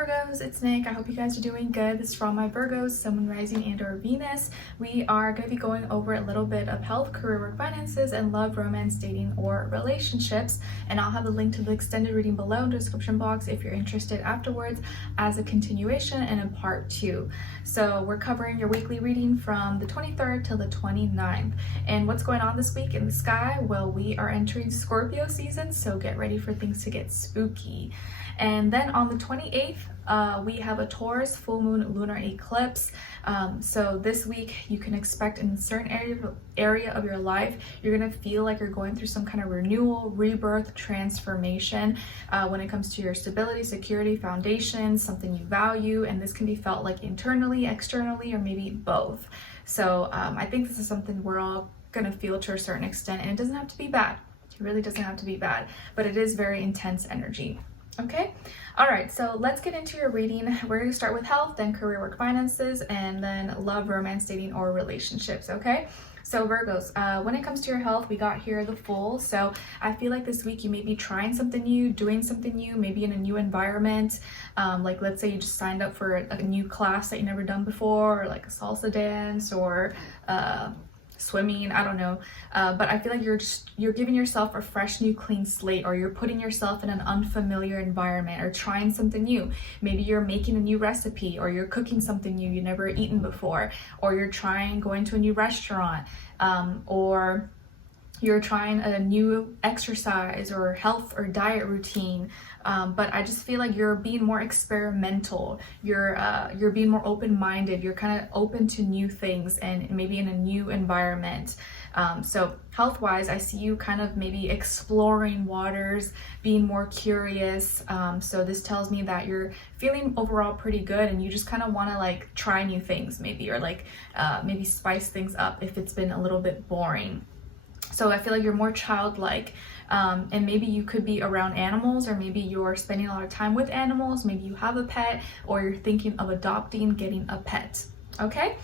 Virgos, it's Nick. I hope you guys are doing good. This is for all my Virgos, Sun, Moon, Rising, and or Venus. We are going to be going over a little bit of health, career, work, finances, and love, romance, dating, or relationships. And I'll have a link to the extended reading below in the description box if you're interested afterwards as a continuation and in part 2. So we're covering your weekly reading from the 23rd till the 29th. And what's going on this week in the sky? Well, we are entering Scorpio season, so get ready for things to get spooky. And then on the 28th, we have a Taurus full moon lunar eclipse. So this week you can expect in a certain area of your life, you're going to feel like you're going through some kind of renewal, rebirth, transformation when it comes to your stability, security, foundation, something you value. And this can be felt like internally, externally, or maybe both. So I think this is something we're all going to feel to a certain extent, and it doesn't have to be bad. It really doesn't have to be bad, but it is very intense energy. Okay, all right, so let's get into your reading. We're going to start with health, then career, work, finances, and then love, romance, dating, or relationships. Okay, so Virgos, when it comes to your health, we got here the Fool. So I feel like this week you may be trying something new, doing something new, maybe in a new environment. Like let's say you just signed up for a new class that you never done before, or like a salsa dance, or swimming, I don't know, but I feel like you're giving yourself a fresh, new, clean slate, or you're putting yourself in an unfamiliar environment, or trying something new. Maybe you're making a new recipe, or you're cooking something new you've never eaten before, or you're going to a new restaurant, or you're trying a new exercise or health or diet routine. But I just feel like you're being more experimental. You're being more open-minded. You're kind of open to new things and maybe in a new environment. So health-wise, I see you kind of maybe exploring waters, being more curious. So this tells me that you're feeling overall pretty good, and you just kind of want to like try new things maybe, or like maybe spice things up if it's been a little bit boring. So I feel like you're more childlike, and maybe you could be around animals, or maybe you're spending a lot of time with animals. Maybe you have a pet, or you're thinking of adopting, getting a pet. Okay?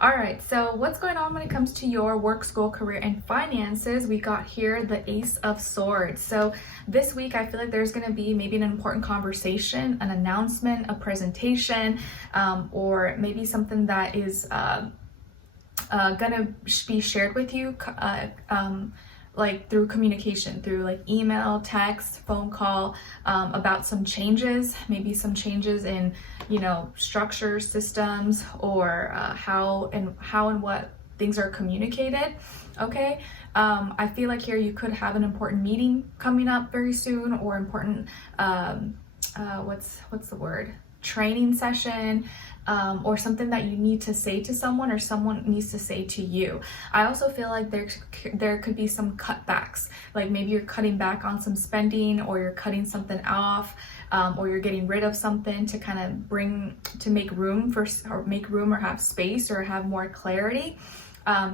All right, so what's going on when it comes to your work, school, career, and finances? We got here the Ace of Swords. So this week, I feel like there's going to be maybe an important conversation, an announcement, a presentation, or maybe something that is gonna be shared with you like through communication, through like email, text, phone call, about some changes, maybe some changes in, you know, structures, systems, or how and what things are communicated. Okay, I feel like here you could have an important meeting coming up very soon, or important what's the word, training session, or something that you need to say to someone, or someone needs to say to you. I also feel like there could be some cutbacks, like maybe you're cutting back on some spending, or you're cutting something off, or you're getting rid of something to kind of make room or have space, or have more clarity.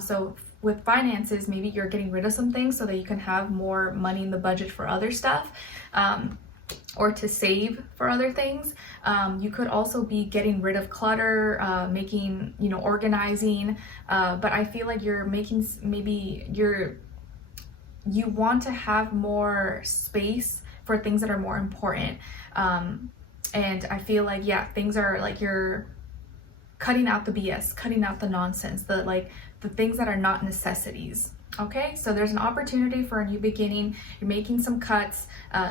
So with finances, maybe you're getting rid of some things so that you can have more money in the budget for other stuff, or to save for other things. You could also be getting rid of clutter, organizing, but I feel like you're making, you want to have more space for things that are more important. And I feel like, yeah, things are like you're cutting out the BS, cutting out the nonsense, the things that are not necessities. Okay, so there's an opportunity for a new beginning. You're making some cuts,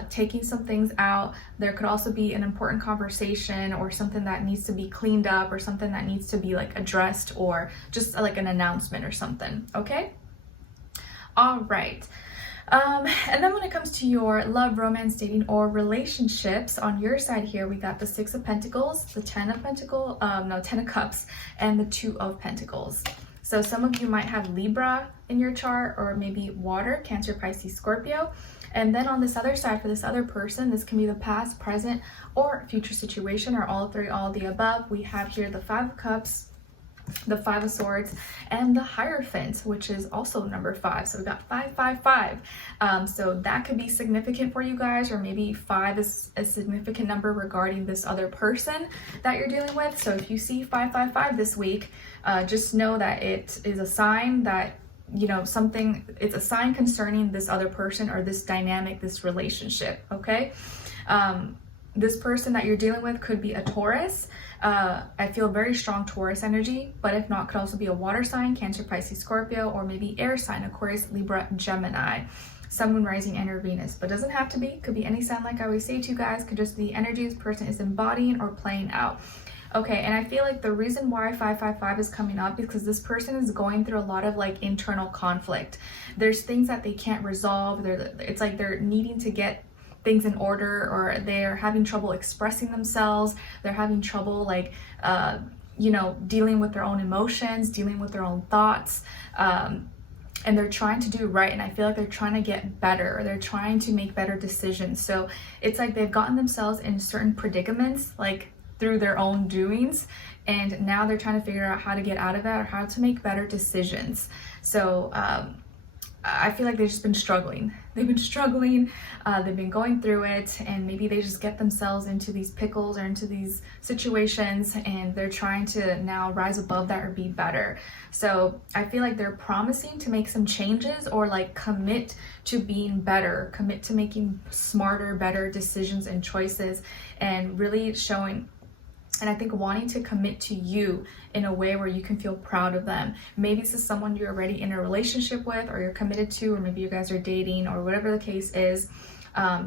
taking some things out. There could also be an important conversation, or something that needs to be cleaned up, or something that needs to be like addressed, or just like an announcement or something. Okay, all right. And then when it comes to your love, romance, dating, or relationships, on your side here, we got the 6 of Pentacles, the 10 of Cups, and the 2 of Pentacles. So some of you might have Libra in your chart, or maybe water, Cancer, Pisces, Scorpio. And then on this other side, for this other person, this can be the past, present, or future situation, or all three, all of the above. We have here the 5 of Cups, the 5 of Swords, and the Hierophant, which is also number 5. So we got 555. So that could be significant for you guys, or maybe 5 is a significant number regarding this other person that you're dealing with. So if you see 555 this week, just know that it is a sign that, you know, it's a sign concerning this other person, or this dynamic, this relationship. Okay. this person that you're dealing with could be a Taurus. I feel very strong Taurus energy, but if not, could also be a water sign, Cancer, Pisces, Scorpio, or maybe air sign, Aquarius, Libra, Gemini, Sun, Moon, Rising, and or Venus. But doesn't have to be, could be any sign. Like I always say to you guys, could just be the energy this person is embodying or playing out. Okay, and I feel like the reason why 555 is coming up is because this person is going through a lot of like internal conflict. There's things that they can't resolve. It's like they're needing to get things in order, or they're having trouble expressing themselves. They're having trouble like, you know, dealing with their own emotions, dealing with their own thoughts. And they're trying to do right, and I feel like they're trying to get better, or they're trying to make better decisions. So it's like they've gotten themselves in certain predicaments, like through their own doings, and now they're trying to figure out how to get out of that or how to make better decisions. So I feel like they've just been struggling. They've been struggling, they've been going through it, and maybe they just get themselves into these pickles or into these situations, and they're trying to now rise above that or be better. So I feel like they're promising to make some changes, or like commit to being better, commit to making smarter, better decisions and choices, and really showing, and I think wanting to commit to you in a way where you can feel proud of them. Maybe this is someone you're already in a relationship with, or you're committed to, or maybe you guys are dating, or whatever the case is.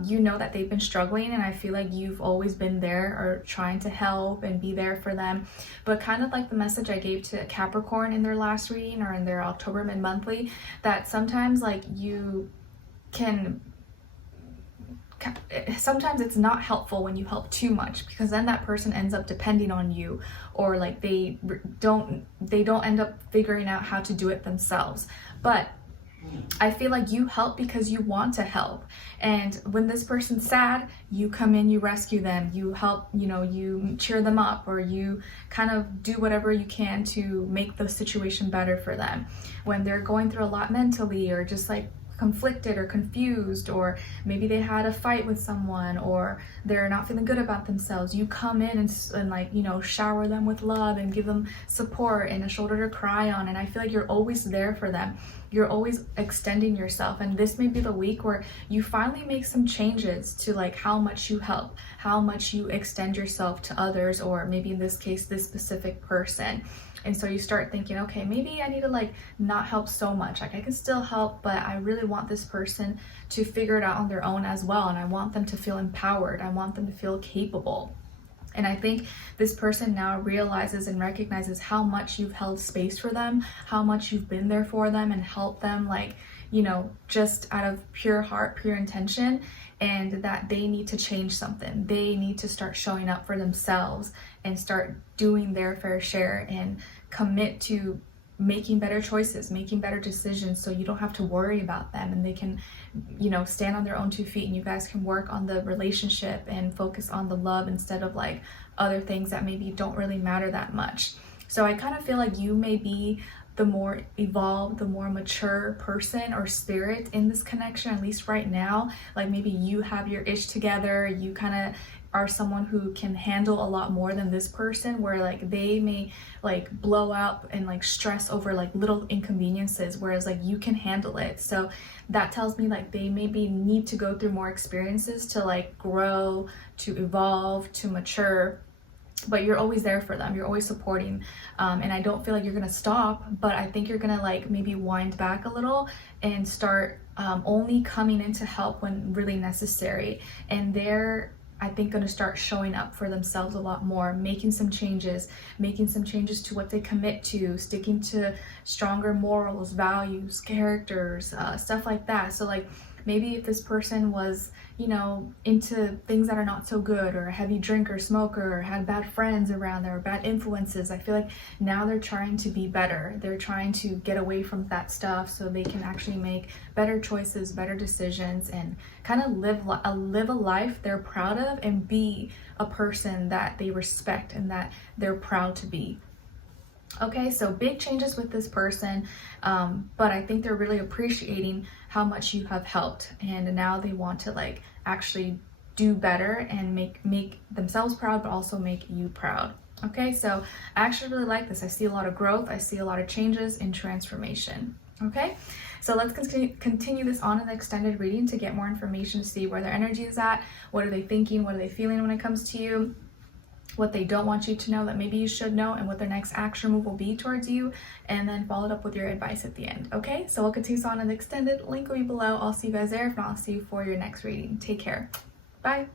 You know that they've been struggling, and I feel like you've always been there or trying to help and be there for them. But kind of like the message I gave to Capricorn in their last reading, or in their October mid-monthly, that sometimes like you can, sometimes it's not helpful when you help too much, because then that person ends up depending on you, or like they don't end up figuring out how to do it themselves. But I feel like you help because you want to help, and when this person's sad, you come in, you rescue them, you help, you know, you cheer them up, or you kind of do whatever you can to make the situation better for them. When they're going through a lot mentally, or just like conflicted or confused, or maybe they had a fight with someone, or they're not feeling good about themselves, you come in and like, you know, shower them with love and give them support and a shoulder to cry on. And I feel like you're always there for them. You're always extending yourself, and this may be the week where you finally make some changes to like how much you help, how much you extend yourself to others, or maybe in this case this specific person. And so you start thinking, okay, maybe I need to like not help so much. Like I can still help, but I really want this person to figure it out on their own as well. And I want them to feel empowered. I want them to feel capable. And I think this person now realizes and recognizes how much you've held space for them, how much you've been there for them and helped them, like, you know, just out of pure heart, pure intention, and that they need to change something. They need to start showing up for themselves and start doing their fair share and commit to making better choices, making better decisions, so you don't have to worry about them, and they can, you know, stand on their own 2 feet, and you guys can work on the relationship and focus on the love instead of like other things that maybe don't really matter that much. So I kind of feel like you may be the more evolved, the more mature person or spirit in this connection, at least right now. Like maybe you have your ish together, you kind of are someone who can handle a lot more than this person, where like they may like blow up and like stress over like little inconveniences, whereas like you can handle it. So that tells me like they maybe need to go through more experiences to like grow, to evolve, to mature. But you're always there for them, you're always supporting, and I don't feel like you're gonna stop, but I think you're gonna like maybe wind back a little and start only coming in to help when really necessary. And they're, I think, going to start showing up for themselves a lot more, making some changes to what they commit to, sticking to stronger morals, values, characters, stuff like that. So like maybe if this person was, you know, into things that are not so good, or a heavy drinker, smoker, or had bad friends around there, or bad influences, I feel like now they're trying to be better. They're trying to get away from that stuff so they can actually make better choices, better decisions, and kind of live a life they're proud of, and be a person that they respect and that they're proud to be. Okay, so big changes with this person, but I think they're really appreciating how much you have helped, and now they want to like actually do better and make themselves proud, but also make you proud. Okay, so I actually really like this. I see a lot of growth, I see a lot of changes and transformation. Okay, so let's continue this on in the extended reading to get more information, to see where their energy is at, what are they thinking, what are they feeling when it comes to you, what they don't want you to know that maybe you should know, and what their next action move will be towards you, and then follow it up with your advice at the end. Okay, so we'll continue on in the extended. Link will be below. I'll see you guys there. If not, I'll see you for your next reading. Take care. Bye.